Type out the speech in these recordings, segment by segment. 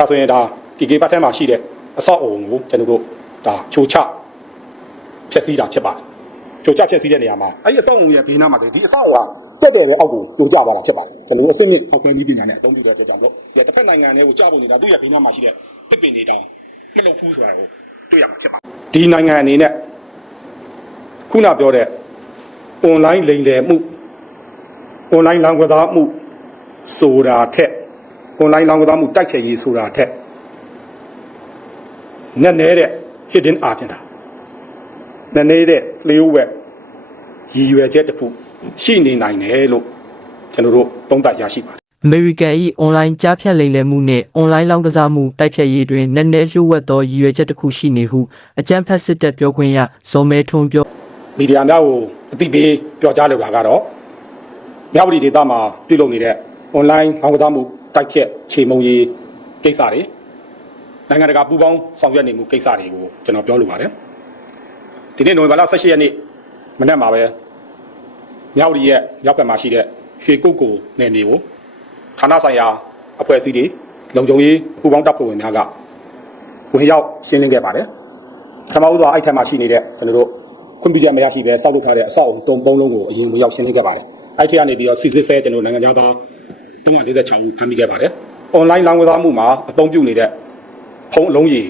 ဒါဆိုရင်ဒါ KK ဘတ်ထဲမှာရှိတဲ့အဆောက်အုံကိုကျွန်တော်တို့ဒါချိုချဖျက်ဆီးတာဖြစ်ပါတယ်ချိုချဖျက်ဆီးတဲ့နေရာမှာအဲ့ဒီအဆောက်အုံရဲ့ဘေးနားမှာဆိုဒီအဆောက်အုံကတက်တယ်ပဲအောက်ကိုပြိုကျသွားတာဖြစ်ပါတယ်ကျွန်တော်တို့အစစ်မြစ်ဖောက်ခွဲနည်းပညာနဲ့အသုံးပြုတဲ့အတွက်ကြောင့်မလို့ဒီတစ်ဖက်နိုင်ငံတွေကိုကြားဖို့နေတာသူ့ရဲ့ဘေးနားမှာရှိတဲ့တစ်ပင်တွေတောင်မလုပ်ဘူးဆိုတာကိုတွေ့ရမှာဖြစ်ပါတယ်ဒီနိုင်ငံအနေနဲ့ခုနပြောတဲ့ online လိမ်လည်မှု online လောင်းကစားမှုဆိုတာထက် online လောင်းကစားမှုတိုက်ဖျက်ရေးဆိုတာထက်နက်နဲတဲ့ hidden agenda နက်နဲတဲ့လျှို့ဝှက်ရည်ရွယ်ချက်တစ်ခုရှိနေနိုင်တယ်လို့ကျွန်တော်တို့သုံးသပ်ရရှိပါတယ်အမေရိကန်၏အွန်လိုင်းကြားဖြတ်လိမ်လည်မှုနှင့်အွန်လိုင်းလောင်းကစားမှုတိုက်ဖြတ်ရေးတွင်နက်နဲလျှို့ဝှက်သောရည်ရွယ်ချက်တစ်ခုရှိနေဟုအကြံဖက်စစ်တပ်ပြောခွင့်ရဇော်မဲထွန်းပြောမီဒီယာများကိုအသိပေးပြောကြားလိုတာကတော့မြောက်ပြည်ဒေသမှာပြုလုပ်နေတဲ့ online လောင်းကစားမှု တိုက်ဖြတ်ခြေမုံရေးကိစ္စတွေနိုင်ငံတကာပူးပေါင်းဆောင်ရွက်နေမှုကိစ္စတွေကိုကျွန်တော်ပြောလိုပါတယ်ဒီနေ့နိုဝင်ဘာလ18ရက်နေ့မနက်မှာပဲမြောက်ပြည်ရဲ့မြောက်ဘက်မှာရှိတဲ့ရွှေကုတ်ကိုနယ်မြေကိုဌာနဆိုင်ရာအဖွဲ့အစည်းတွေလုံခြုံရေးပူးပေါင်းတပ်ဖွဲ့ဝင်များကဝင်ရောက်ရှင်းလင်းခဲ့ပါတယ်ပထမဦးစွာအဲ့ထက်မှရှိနေတဲ့ကျွန်တော်တို့ခွင့်ပြုချက်မရရှိပဲစောက်လုပ်ထားတဲ့အဆောက်အုံတုံပုံးလုံးကိုအရင်ဝင်ရောက်ရှင်းလင်းခဲ့ပါတယ်။အဲ့ထက်ကနေပြီးတော့စီစစ်ဆဲကျွန်တော်တို့နိုင်ငံသား 346ဦးဖမ်းမိခဲ့ပါတယ်။ online လောင်းကစားမှုမှာအသုံးပြုနေတဲ့ဖုန်းအလုံးကြီး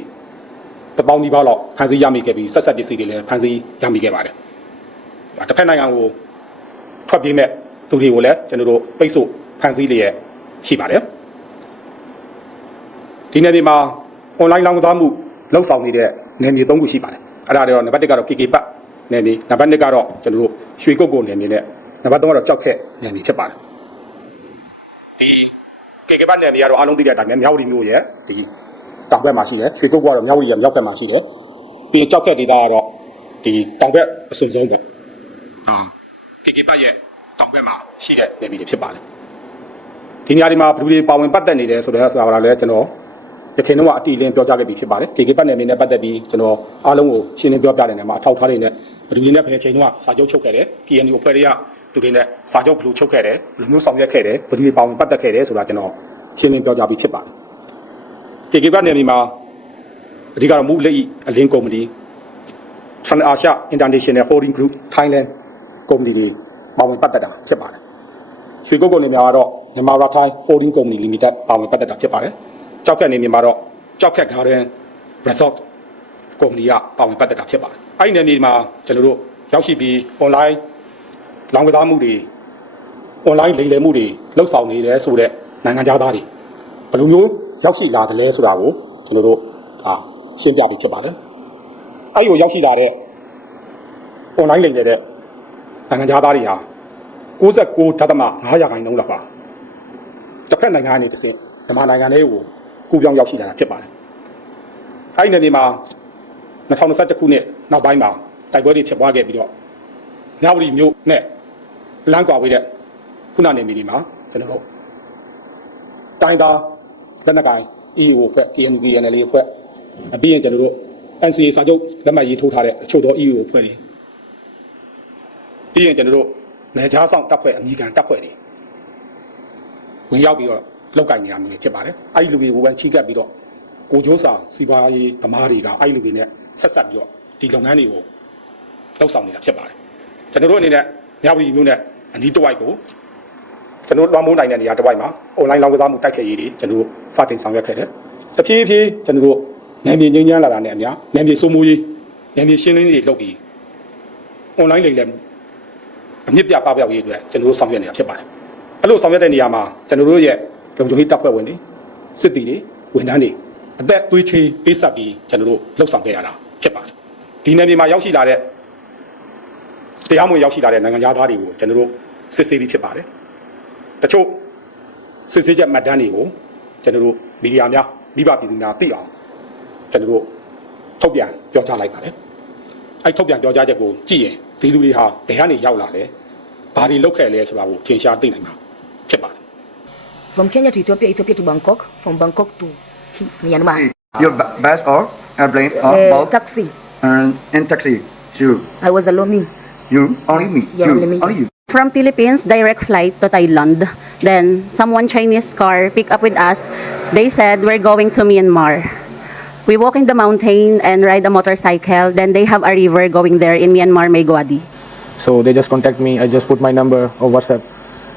တစ်ပေါင်းဒီပေါက်လောက်ဖမ်းဆီးရမိခဲ့ပြီးဆက်ဆက်ပစ္စည်းတွေလည်းဖမ်းဆီးရမိခဲ့ပါတယ်။ဒါတစ်ဖက်နိုင်ငံကိုထွက်ပြေးမဲ့သူတွေကိုလည်းကျွန်တော်တို့ပိတ်ဆို့ဖမ်းဆီးလျက်ရှိပါတယ်။ဒီနေ့ဒီမှာ online လောင်းကစားမှုလှုပ်ဆောင်နေတဲ့နယ်မြေ၃ခုရှိပါတယ်အဲ့ဒါတွေတော့နံပါတ်1ကတော့ KK ပတ်နယ်မြေနံပါတ်2ကတော့ကျွန်တော်တို့ရွှေကုတ်ကုတ်နယ်မြေနဲ့နံပါတ်3ကတော့ကြောက်ခက်နယ်မြေဖြစ်ပါတယ်ဒီ KK ပတ်နယ်မြေကတော့အားလုံးသိတဲ့အတိုင်းပဲမြောက်ဝတီမြို့ရဲ့ဒီတောင်ဘက်မှာရှိတယ်ရွှေကုတ်ကတော့မြောက်ဝတီရဲ့မြောက်ဘက်မှာရှိတယ်ပြီးရင်ကြောက်ခက်ဒေသကတော့ဒီတောင်ဘက်အစွန်ဆုံးပေါ့အာ KK ပတ်ရဲ့တောင်ဘက်မှာရှိတဲ့နယ်မြေတွေဖြစ်ပါတယ်ဒီနေရာဒီမှာဘယ်သူတွေပါဝင်ပတ်သက်နေတယ်ဆိုတဲ့ဆိုတာကလည်းကျွန်တော်တခင်တော့အတီလင်းပြောကြားခဲ့ပြီးဖြစ်ပါတယ်။ KK ပတ်နယ်မြေနဲ့ပတ်သက်ပြီးကျွန်တော်အားလုံးကိုရှင်းလင်းပြောပြတဲ့နေရာမှာအထောက်အထားတွေနဲ့ဘယ်သူတွေနဲ့ဘယ်ချိန်တော့စာချုပ်ချုပ်ခဲ့တယ်။ KNU အဖွဲ့တွေက သူတွေနဲ့စာချုပ်ဘယ်လိုချုပ်ခဲ့တယ်။ဘယ်လိုမျိုးဆောင်ရွက်ခဲ့တယ်။ဘယ်သူတွေပါဝင်ပတ်သက်ခဲ့တယ်ဆိုတာကျွန်တော်ရှင်းလင်းပြောကြားပြီးဖြစ်ပါတယ်။ KK ပတ်နယ်မြေမှာအဓိကတော့မူလက်ဤအလင်းကုမ္ပဏီ Trans Asia International Holding Group Thailand ကုမ္ပဏီတွေပါဝင်ပတ်သက်တာဖြစ်ပါတယ်။ရွှေကုတ်ကုတ်နေများကတော့မြန်မာရာထိုင်း Holding Company Limited ပါဝင်ပတ်သက်တာဖြစ်ပါတယ်။ကြောက်ခက်နေမြန်မာတော့ကြောက်ခက် Garden Resort ကုမ္ပဏီကပါဝင်ပတ်သက်တာဖြစ်ပါတယ်။အဲ့ဒီနယ်မြေမှာကျွန်တော်တို့ရောက်ရှိပြီး online လောင်းကစားမှုတွေ online လိမ်လည်မှုတွေလှုပ်ဆောင်နေတယ်ဆိုတဲ့နိုင်ငံခြားသားတွေဘယ်လိုမျိုးရောက်ရှိလာတယ်လဲဆိုတာကိုကျွန်တော်တို့ဒါရှင်းပြပြီးဖြစ်ပါတယ်။အဲ့ဒီကိုရောက်ရှိလာတဲ့ online လိမ်လည်တဲ့နိုင်ငံခြားသားတွေဟာ69.5ရာခိုင်နှုန်းလောက်ပါတစ်ဖက်နိုင်ငံကနေတစ်ဆင့်မြန်မာနိုင်ငံလေးကိုကူးပြောင်းရောက်ရှိလာတာဖြစ်ပါတယ်။အဲ့ဒီနယ်မြေမှာ2021ခုနှစ်နောက်ပိုင်းမှာတိုက်ပွဲတွေဖြစ်ပွားခဲ့ပြီးတော့မြဝတီမြို့နဲ့ လမ်းကွာဝေးတဲ့ခုနနယ်မြေဒီမှာကျွန်တော်တို့တိုင်းသားလက်နက်ကိုင် EO အဖွဲ့ KNU KNL အဖွဲ့အပြီးရင်ကျွန်တော်တို့ NCA စာချုပ်လက်မှတ်ရေးထိုးထားတဲ့အချို့သော EO အဖွဲ့တွေပြီးရင်ကျွန်တော်တို့နေကြားဆောင်တပ်ဖွဲ့အမိခံတပ်ဖွဲ့တွေဝင်ရောက်ပြီးတော့လောက်ကင်နေတာမျိုးတွေဖြစ်ပါတယ်အဲ့ဒီလူတွေကိုပဲချီးကပ်ပြီးတော့ကိုကျိုးစာစီပွားရေးသမားတွေကအဲ့ဒီလူတွေနဲ့ဆက်ဆက်ပြီးတော့ဒီလုပ်ငန်းတွေကိုလှုပ်ဆောင်နေတာဖြစ်ပါတယ်ကျွန်တော်တို့အနေနဲ့မြဝတီမျိုးနဲ့ အနီးတစ်ဝိုက်ကိုကျွန်တော်တို့လွှမ်းမိုးနိုင်တဲ့နေရာတစ်ဝိုက်မှာ online လောင်းကစားမှုတိုက်ခိုက်ရေးတွေကျွန်တော်တို့စတင်ဆောင်ရွက်ခဲ့တယ်တဖြည်းဖြည်းကျွန်တော်တို့နယ်မြေငြိမ်းချမ်းလာတာနဲ့အများနယ်မြေစိုးမိုးရေးနယ်မြေရှင်းလင်းရေးတွေလုပ်ပြီး online လိမ်လည်မှုအမြင့်ပြပပျောက်ရေးအတွက်ကျွန်တော်တို့ဆောင်ရွက်နေတာဖြစ်ပါတယ်အဲ့လိုဆောင်ရွက်တဲ့နေရာမှာကျွန်တော်တို့ရဲ့လုံခြုံရေးတပ်ဖွဲ့ဝင်တွေစစ်တီတွေဝန်ထမ်းတွေအသက်သွေးချေးပေးဆက်ပြီးကျွန်တော်တို့လှုပ်ဆောင်ခဲ့ရတာဖြစ်ပါတယ်ဒီနယ်မြေမှာရောက်ရှိလာတဲ့ တရားမဝင်ရောက်ရှိလာတဲ့နိုင်ငံသားတွေကိုကျွန်တော်တို့စစ်ဆေးပြီးဖြစ်ပါတယ်တချို့စစ်ဆေးချက်မှတ်တမ်းတွေကိုကျွန်တော်တို့မီဒီယာများမိဘပြည်သူများသိအောင်ကျွန်တော်တို့ထုတ်ပြန်ပြောကြားလိုက်ပါတယ်အဲ့ထုတ်ပြန်ပြောကြားချက်ကိုကြည့်ရင်ဒီလူတွေဟာဘယ်ကနေရောက်လာလဲဘာတွေလုပ်ခဲ့လဲဆိုတာကိုထင်ရှားသိနိုင်မှာဖြစ်ပါတယ် From Kenya to Ethiopia, Ethiopia to Bangkok, from Bangkok to Hi- Myanmar. Your bu- bus or airplane or Uh, boat taxi. and in taxi. You, I was alone me. You only me. Yeah, you, only me. only you. From Philippines, direct flight to Thailand. Then someone Chinese car pick up with us. They said we're going to Myanmar. We walk in the mountain and ride a motorcycle. Then they have a river going there in Myanmar, Megawadi. So they just contact me. I just put my number on WhatsApp.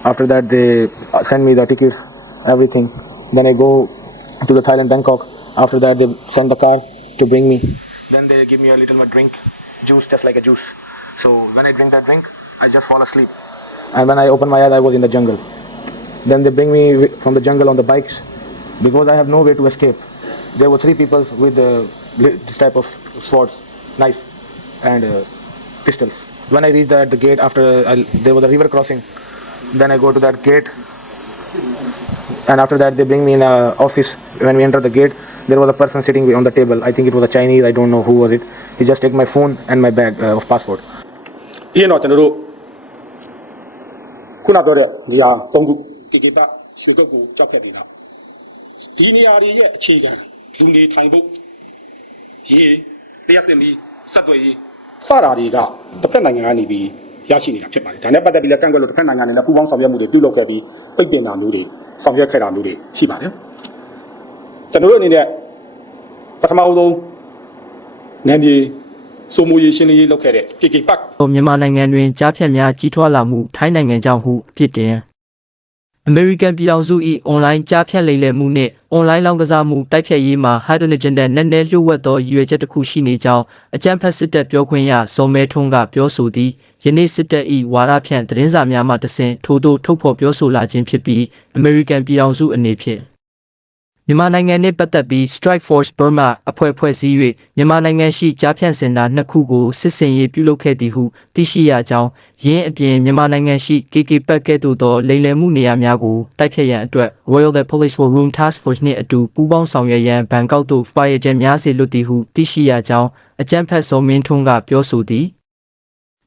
After that, they uh, send me the tickets, everything. Then I go to the Thailand, Bangkok. After that, they send the car to bring me. Then they give me a little bit drink, juice, just like a juice. So when I drink that drink, I just fall asleep. And when I open my eyes, I was in the jungle. Then they bring me from the jungle on the bikes because I have no way to escape. There were three people with uh, this type of swords, knife, and uh, pistols. When I reached at the gate after I, there was a river crossing, then I go to that gate, and after that they bring me in a office. When we enter the gate, there was a person sitting on the table. I think it was a Chinese. I don't know who was it. He just take my phone and my bag uh, of passport. ပြီးရင်တော့ကျွန်တော်တို့ခုနပြောတဲ့နေရာ၃ခုကေကေပတ်ရွှေကုတ်ကိုကြောက်ခဲ့တယ်လားဒီနေရာတွေရဲ့အခြေခံလူနေထိုင်ဖို့ရေတရားစင်ပြီးဆက်သွယ်ရေးစတာတွေကတစ်ဖက်နိုင်ငံကနေပြီးရရှိနေတာဖြစ်ပါတယ်ဒါနဲ့ပတ်သက်ပြီးလည်းကန့်ကွက်လို့တစ်ဖက်နိုင်ငံတွေနဲ့ပူးပေါင်းဆောင်ရွက်မှုတွေပြုလုပ်ခဲ့ပြီးပိတ်ပင်တာမျိုးတွေဆောင်ရွက်ခဲ့တာမျိုးတွေရှိပါတယ်ကျွန်တော်တို့အနေနဲ့ပထမအဆုံးနယ်မြေ စိုးမိုးရေးရှင်းလင်းရေးလုပ်ခဲ့တဲ့ကေကေပတ်မြန်မာနိုင်ငံတွင်ကြားဖြတ်များကြီးထွားလာမှုထိုင်းနိုင်ငံကြောင့်ဟုအဖြစ်တင်အမေရိကန်ပြည်ထောင်စု၏အွန်လိုင်းကြားဖြတ်လိမ်လည်မှုနှင့်အွန်လိုင်းလောင်းကစားမှုတိုက်ဖြတ်ရေးမှာ hydrogen နဲ့နက်နဲလျှို့ဝှက်သောရည်ရွယ်ချက်တစ်ခုရှိနေကြောင်းအကြံဖက်စစ်တပ်ပြောခွင့်ရဇော်မဲထွန်းကပြောဆိုသည်ယနေ့စစ်တပ်၏ဝါဒဖြန့်သတင်းစာများမှတဆင့်ထို့သို့ထုတ်ဖော်ပြောဆိုလာခြင်းဖြစ်ပြီးအမေရိကန်ပြည်ထောင်စုအနေဖြင့် မြန်မာနိုင်ငံနှင့်ပတ်သက်ပြီး Strike Force Burma အဖွဲ့ဖွဲ့စည်း၍မြန်မာနိုင်ငံရှိကြားဖြန့်စင်တာနှစ်ခုကိုစစ်စင်ရေးပြုလုပ်ခဲ့သည်ဟုသိရှိရကြောင်းရင်းအပြင်မြန်မာနိုင်ငံရှိ KK ပတ်ကဲ့သို့သောလိမ်လည်မှုနေရာများကိုတိုက်ဖျက်ရန်အတွက် Royal The Police War Room Task Force နှင့်အတူပူးပေါင်းဆောင်ရွက်ရန်ဘန်ကောက်သို့ fire ချက်များစေလွတ်သည်ဟုသိရှိရကြောင်းအကြံဖက်စောမင်းထွန်းကပြောဆိုသည်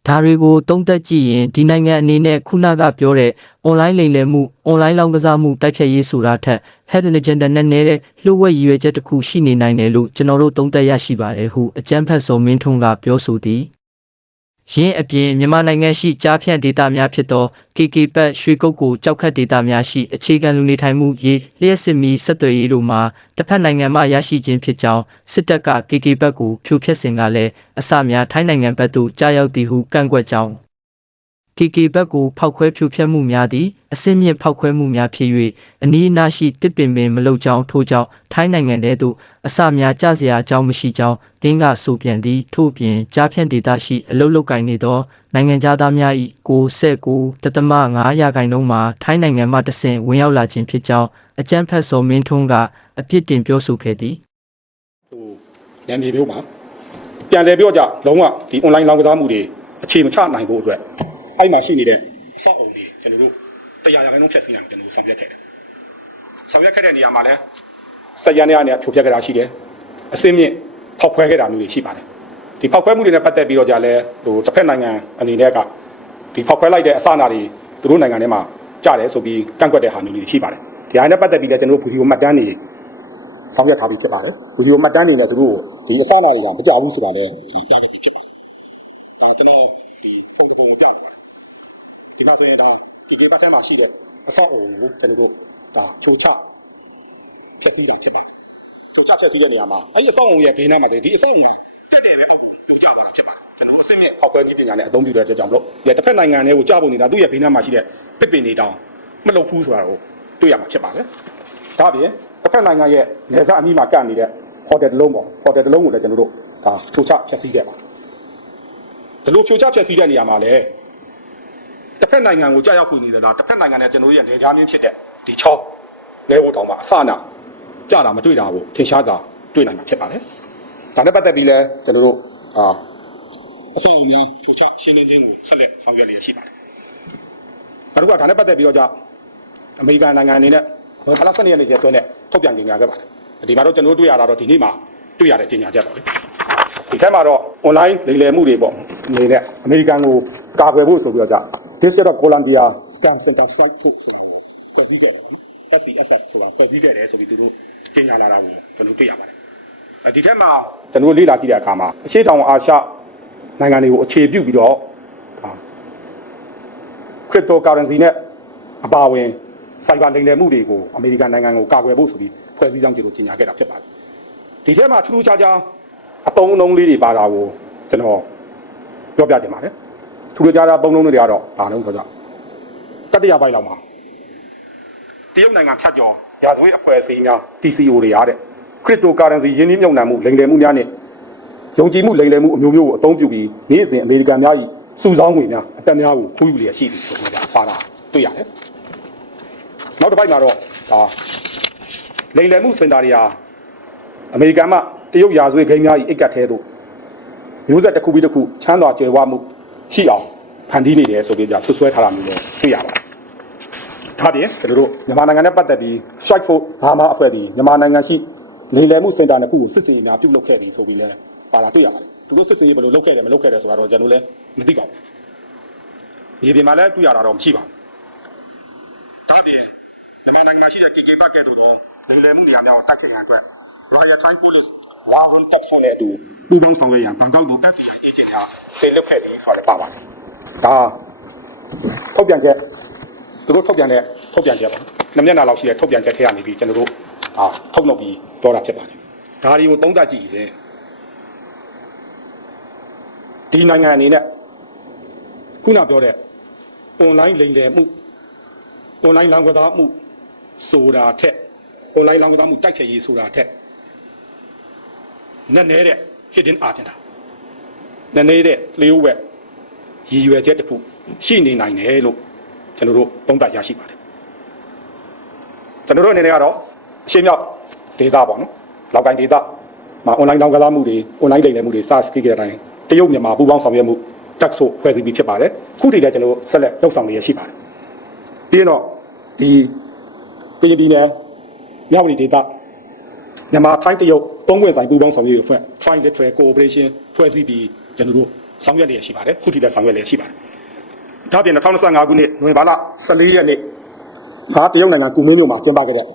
ဒါတွေကိုတုံးသက်ကြည့်ရင်ဒီနိုင်ငံအနေနဲ့ခုနကပြောတဲ့ online လိမ်လည်မှု online လောင်းကစားမှုတိုက်ဖျက်ရေးဆိုတာထက် hidden agenda နဲ့နေတဲ့လှုပ်ဝက်ရည်ရွယ်ချက်တစ်ခုရှိနေနိုင်တယ်လို့ကျွန်တော်တို့တုံးသက်ရရှိပါတယ်ဟုအကြံဖက်စောမင်းထွန်းကပြောဆိုသည် ရင်းအပြင်မြန်မာနိုင်ငံရှိကြားဖြန့်ဒေတာများဖြစ်သော KK ပတ်ရွှေကုတ်ကိုကြောက်ခတ်ဒေတာများရှိအခြေခံလူနေထိုင်မှုရေးလျှက်စစ်မီဆက်သွယ်ရေးတို့မှာတစ်ဖက်နိုင်ငံမှရရှိခြင်းဖြစ်ကြောင်းစစ်တပ်က KK ပတ်ကိုဖြိုဖျက်စဉ်ကလည်းအစများထိုင်းနိုင်ငံဘက်သို့ကြားရောက်သည်ဟုကန့်ကွက်ကြောင်း KK ဘက်ကိုဖောက်ခွဲဖြိုဖျက်မှုများသည့်အစစ်မြစ်ဖောက်ခွဲမှုများဖြစ်၍အနီးအနားရှိတစ်ပင်ပင်မလုကြောင်းထို့ကြောင့်ထိုင်းနိုင်ငံထဲသို့အစများကြစရာအကြောင်းမရှိကြောင်းတင်းကဆိုပြန်သည့်ထို့ပြင်ကြားဖြန့်ဒေသရှိအလုတ်လုတ်ကိုင်နေသောနိုင်ငံသားများ၏69တသမ9ရာခိုင်နှုန်းမှာထိုင်းနိုင်ငံမှတဆင့်ဝင်ရောက်လာခြင်းဖြစ်ကြောင်းအကြမ်းဖက်စော်မင်းထွန်းကအပြစ်တင်ပြောဆိုခဲ့သည်ဟိုရန်ပြည်မြို့မှာပြန်လည်ပြောကြလုံးဝဒီ online လောင်းကစားမှုတွေအခြေမချနိုင်ဖို့အတွက် အဲ့မှာရှိနေတဲ့အဆောက်အအုံတွေကျွန်တော်တို့တရားရခိုင်နှုန်းဖြတ်စည်းအောင်ကျွန်တော်တို့ဆောင်ရွက်ခဲ့တယ်ဆောင်ရွက်ခဲ့တဲ့နေရာမှာလည်းစက်ရန်ရနဲ့ဖြိုဖျက်ခဲ့တာရှိတယ်အစင်းမြင့်ဖောက်ခွဲခဲ့တာမျိုးတွေရှိပါတယ်ဒီဖောက်ခွဲမှုတွေနဲ့ပတ်သက်ပြီးတော့じゃလဲဟိုတစ်ဖက်နိုင်ငံအနေနဲ့ကဒီဖောက်ခွဲလိုက်တဲ့အစအနာတွေသူတို့နိုင်ငံထဲမှာကြားတယ်ဆိုပြီးကန့်ကွက်တဲ့ဟာမျိုးတွေရှိပါတယ်ဒီဟာနဲ့ပတ်သက်ပြီးလည်းကျွန်တော်တို့ဗီဒီယိုမှတ်တမ်းတွေဆောင်ရွက်ထားပြီးဖြစ်ပါတယ်။ဗီဒီယိုမှတ်တမ်းတွေနဲ့သူတို့ကိုဒီအစအနာတွေကမကြဘူးဆိုတာလည်းပြခဲ့ပြီးဖြစ်ပါတယ်။ဒါကျွန်တော်ဒီဖုန်းတစ်ပုံကိုကြားတယ်။ ဒီမှာဆိုရင်ဒါဒီဒီဘက်ထဲမှာရှိတဲ့အဆောက်အအုံကိုကျွန်တော်တို့ဒါချိုးချဖြည့်ဆည်းတာဖြစ်ပါတယ်။ချိုးချဖြည့်ဆည်းတဲ့နေရာမှာအဲဒီအဆောက်အအုံရဲ့ဘေးနားမှာဒီအဆောက်အအုံတက်တယ်ပဲအခုပြိုကျသွားတာဖြစ်ပါတယ်။ကျွန်တော်တို့အစိမ့်ရဲ့ဖောက်ခွဲကြီးပညာနဲ့အသုံးပြုတဲ့အတွက်ကြောင့်မလို့ဒီတစ်ဖက်နိုင်ငံတွေကိုကြားပုံနေတာသူ့ရဲ့ဘေးနားမှာရှိတဲ့ပစ်ပင်တွေတောင်မလုပ်ဘူးဆိုတာကိုတွေ့ရမှာဖြစ်ပါတယ်။ဒါပြင်တစ်ဖက်နိုင်ငံရဲ့နေစားအမိမှာကန့်နေတဲ့ဟိုတယ်တစ်လုံးပေါ့ဟိုတယ်တစ်လုံးကိုလည်းကျွန်တော်တို့ဒါဖြိုချဖျက်ဆီးခဲ့ပါဒီလိုဖြိုချဖျက်ဆီးတဲ့နေရာမှာလည်း တစ်ဖက်နိုင်ငံကိုကြာရောက်ခုနေတဲ့ဒါတစ်ဖက်နိုင်ငံနဲ့ကျွန်တော်တို့ရဲ့နေကြားမင်းဖြစ်တဲ့ဒီချောင်းလဲဖို့တောင်မှအစအနာကြာတာမတွေ့တာကိုထင်ရှားစွာတွေ့နိုင်မှာဖြစ်ပါတယ်ဒါနဲ့ပတ်သက်ပြီးလဲကျွန်တော်တို့အာအဆောင်အများဖြိုချရှင်းလင်းခြင်းကိုဆက်လက်ဆောင်ရွက်လျက်ရှိပါတယ်နောက်တစ်ခုကဒါနဲ့ပတ်သက်ပြီးတော့ကြာအမေရိကန်နိုင်ငံအနေနဲ့ဟာလာစနေရက်နေ့ရက်စွဲနဲ့ထုတ်ပြန်ကြေညာခဲ့ပါတယ်ဒီမှာတော့ကျွန်တော်တို့တွေ့ရတာတော့ဒီနေ့မှာတွေ့ရတဲ့ကြေညာချက်ပါလေဒီထက်မှာတော့ online လိမ်လည်မှုတွေပေါ့အနေနဲ့အမေရိကန်ကိုကာကွယ်ဖို့ဆိုပြီးတော့ကြာ District of Columbia Scam Center Strike Group ဆိုတာကိုဖွဲ့စည်းခဲ့တယ် SCSS ဆိုတာဖွဲ့စည်းခဲ့တယ်ဆိုပြီးသူတို့ကြေညာလာတာကိုကျွန်တော်တွေ့ရပါတယ်အဲဒီထက်မှာကျွန်တော်လေ့လာကြည့်တဲ့အခါမှာအရှေ့တောင်အာရှနိုင်ငံတွေကိုအခြေပြုပြီးတော့ cryptocurrency နဲ့အပါအဝင်စိုက်ဘာလိမ်လည်မှုတွေကိုအမေရိကန်နိုင်ငံကိုကာကွယ်ဖို့ဆိုပြီးဖွဲ့စည်းကြောင်းကျွန်တော်ကြီးညာခဲ့တာဖြစ်ပါတယ်ဒီထဲမှာထူးထူးခြားခြားအတုံးအလုံးလေးတွေပါတာကိုကျွန်တော်ပြောပြတင်ပါတယ် ထူးထူးခြားခြားပုံလုံးတွေကတော့ဘာလို့ဆိုတော့တတိယပိုင်းလောက်မှာတရုတ်နိုင်ငံဖြတ်ကျော်ရာဇဝတ်အဖွဲ့အစည်းများ TCO တွေရတဲ့ cryptocurrency ရင်းနှီးမြှုပ်နှံမှုလိမ်လည်မှုများနဲ့ယုံကြည်မှုလိမ်လည်မှုအမျိုးမျိုးကိုအသုံးပြုပြီးနေ့စဉ်အမေရိကန်များ၏စုဆောင်းငွေများအတက်များကိုခူးယူလျက်ရှိတယ်ဆိုတော့ပါတာတွေ့ရတယ်။နောက်တစ်ပိုက်မှာတော့ဒါလိမ်လည်မှုစင်တာတွေဟာအမေရိကန်မှတရုတ်ရာဇဝတ်ဂိမ်းများ၏အိတ်ကတ်သေးသို့မျိုးဆက်တစ်ခုပြီးတစ်ခုချမ်းသာကြွယ်ဝမှု ရှိအောင်ဖန်တီးနေတယ်ဆိုပြီးကြဆွဆွဲထားတာမျိုးလည်းတွေ့ရပါတယ်။ဒါပြင်ကျွန်တော်တို့မြန်မာနိုင်ငံနဲ့ပတ်သက်ပြီး strike force ဘာမှအဖွဲ့ဒီမြန်မာနိုင်ငံရှိလိမ်လည်မှုစင်တာတစ်ခုကိုစစ်စေးများပြုတ်လုပ်ခဲ့ပြီဆိုပြီးလဲပါလာတွေ့ရပါတယ်။သူတို့စစ်စေးဘယ်လိုလုပ်ခဲ့တယ်မလုပ်ခဲ့တယ်ဆိုတာတော့ကျွန်တော်လည်းမသိပါဘူး။ဒီဒီမှာလည်းတွေ့ရတာတော့မရှိပါဘူး။ဒါပြင်မြန်မာနိုင်ငံမှာရှိတဲ့ KK ဘက်ကဲ့သို့သောလိမ်လည်မှုနေရာများကိုတိုက်ခိုက်ရန်အတွက် Royal Thai Police War Room Task Force နဲ့အတူပူးပေါင်းဆောင်ရွက်ရန်ဘန်ကောက်ကို FBI agent များစေလွှတ်ခဲ့တယ်ဆိုတာလည်းပါပါတယ်။ဒါထုတ်ပြန်ချက်သူတို့ထုတ်ပြန်တဲ့ထုတ်ပြန်ချက်ပါ။နှစ်မျက်နှာလောက်ရှိတဲ့ထုတ်ပြန်ချက်ထဲကနေပြီးကျွန်တော်တို့အာထုတ်လုပ်ပြီးပြောတာဖြစ်ပါတယ်။ဒါတွေကိုသုံးသပ်ကြည့်ရင်ဒီနိုင်ငံအနေနဲ့ခုနပြောတဲ့ online လိမ်လည်မှု online လောင်းကစားမှုဆိုတာထက် online လောင်းကစားမှုတိုက်ခိုက်ရေးဆိုတာထက် နက်နဲတဲ့ hidden agenda နက်နဲတဲ့လျှို့ဝှက်ရည်ရွယ်ချက်တစ်ခုရှိနေနိုင်တယ်လို့ကျွန်တော်တို့သုံးသပ်ရရှိပါတယ်ကျွန်တော်တို့အနေနဲ့ကတော့အရှင်းမြောက်ဒေတာပေါ့နော်လောက်ကိုင်းဒေတာမှာ online လောင်းကစားမှုတွေ online လိမ်လည်မှုတွေစစကိကြတဲ့အတိုင်းတရုတ်မြန်မာပူးပေါင်းဆောင်ရွက်မှု tax ဆိုဖွဲ့စည်းပြီးဖြစ်ပါတယ်ခုတည်းလည်းကျွန်တော်တို့ဆက်လက်လှုပ်ဆောင်နေရရှိပါတယ်ပြီးရင်တော့ဒီပြည်ပြည်နယ်မြောက်ဝတီဒေတာမြန်မာထိုင်းတရုတ် သုံးဝင်ဆိုင်ပူးပေါင်းဆောင်ရွက်ရေးအဖွဲ့ Trilateral Cooperation ဖွဲ့စည်းပြီးကျွန်တော်တို့ဆောင်ရွက်နေရရှိပါတယ်ခုတည်းလည်းဆောင်ရွက်နေရရှိပါတယ်ဒါပြင်2025ခုနှစ်နိုဝင်ဘာလ14ရက်နေ့ဟာတရုတ်နိုင်ငံကူမင်းမြို့မှာကျင်းပခဲ့တဲ့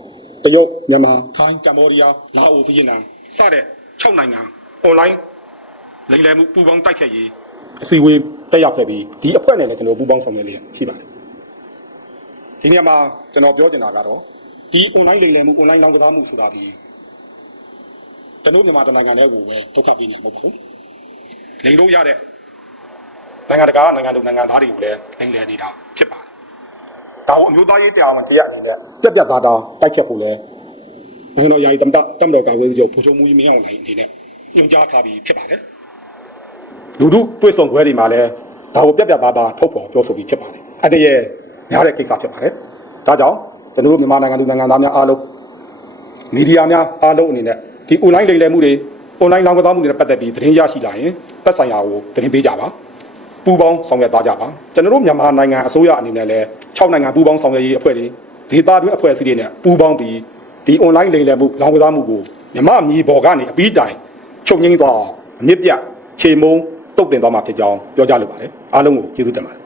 တရုတ်မြန်မာထိုင်းကမ္ဘောဒီးယားလာအိုဗီယက်နမ်စတဲ့6နိုင်ငံ online လိမ်လည်မှုပူးပေါင်းတိုက်ခတ်ရေးအစည်းအဝေးတက်ရောက်ခဲ့ပြီးဒီအဖွဲ့နဲ့လည်းကျွန်တော်ပူးပေါင်းဆောင်ရွက်လျက်ရှိပါတယ်ဒီနေရာမှာကျွန်တော်ပြောချင်တာကတော့ဒီ online လိမ်လည်မှု online လောင်းကစားမှုဆိုတာဒီ ကျွန်တော်မြန်မာတိုင်းနိုင်ငံထဲကိုပဲဒုက္ခပေးနေမှာမဟုတ်ပါဘူးလိမ်လို့ရတဲ့နိုင်ငံတကာနိုင်ငံတို့နိုင်ငံသားတွေကိုလည်းလိမ်လည်နေတာဖြစ်ပါတယ်ဒါကိုအမျိုးသားရေးတရားဝင်တရားအနေနဲ့ပြက်ပြက်သားသားတိုက်ချက်ဖို့လဲနိုင်ငံတော်ယာယီတမတတမတော်ကာကွယ်ရေးချုပ်ဘုံချုပ်မှုကြီးမင်းအောင်လှိုင်အနေနဲ့ညွှန်ကြားထားပြီးဖြစ်ပါတယ်လူတို့တွေ့ဆုံပွဲတွေမှာလည်းဒါကိုပြက်ပြက်သားသားထုတ်ဖော်ပြောဆိုပြီးဖြစ်ပါတယ်။အဲ့ဒီရဲ့များတဲ့ကိစ္စဖြစ်ပါတယ်။ဒါကြောင့်ကျွန်တော်တို့မြန်မာနိုင်ငံသူနိုင်ငံသားများအားလုံးမီဒီယာများအားလုံးအနေနဲ့ ဒီ online လိမ်လည်မှုတွေ online လောင်းကစားမှုတွေနဲ့ပတ်သက်ပြီးသတင်းရရှိလာရင်သက်ဆိုင်ရာကိုသတင်းပေးကြပါပူးပေါင်းဆောင်ရွက်သားကြပါကျွန်တော်တို့မြန်မာနိုင်ငံအစိုးရအနေနဲ့လည်း6နိုင်ငံပူးပေါင်းဆောင်ရွက်ရေးအဖွဲ့တွေဒေသတွင်းအဖွဲ့အစည်းတွေနဲ့ပူးပေါင်းပြီးဒီ online လိမ်လည်မှုလောင်းကစားမှုကိုမြန်မာပြည်ပေါ်ကနေအပြီးတိုင်ချုပ်ငိမ့်သွားအောင်အမြင့်ပြတ်ခြေမုံတုတ်တင်သွားမှာဖြစ်ကြောင်းပြောကြားလိုပါတယ်အားလုံးကိုကျေးဇူးတင်ပါတယ်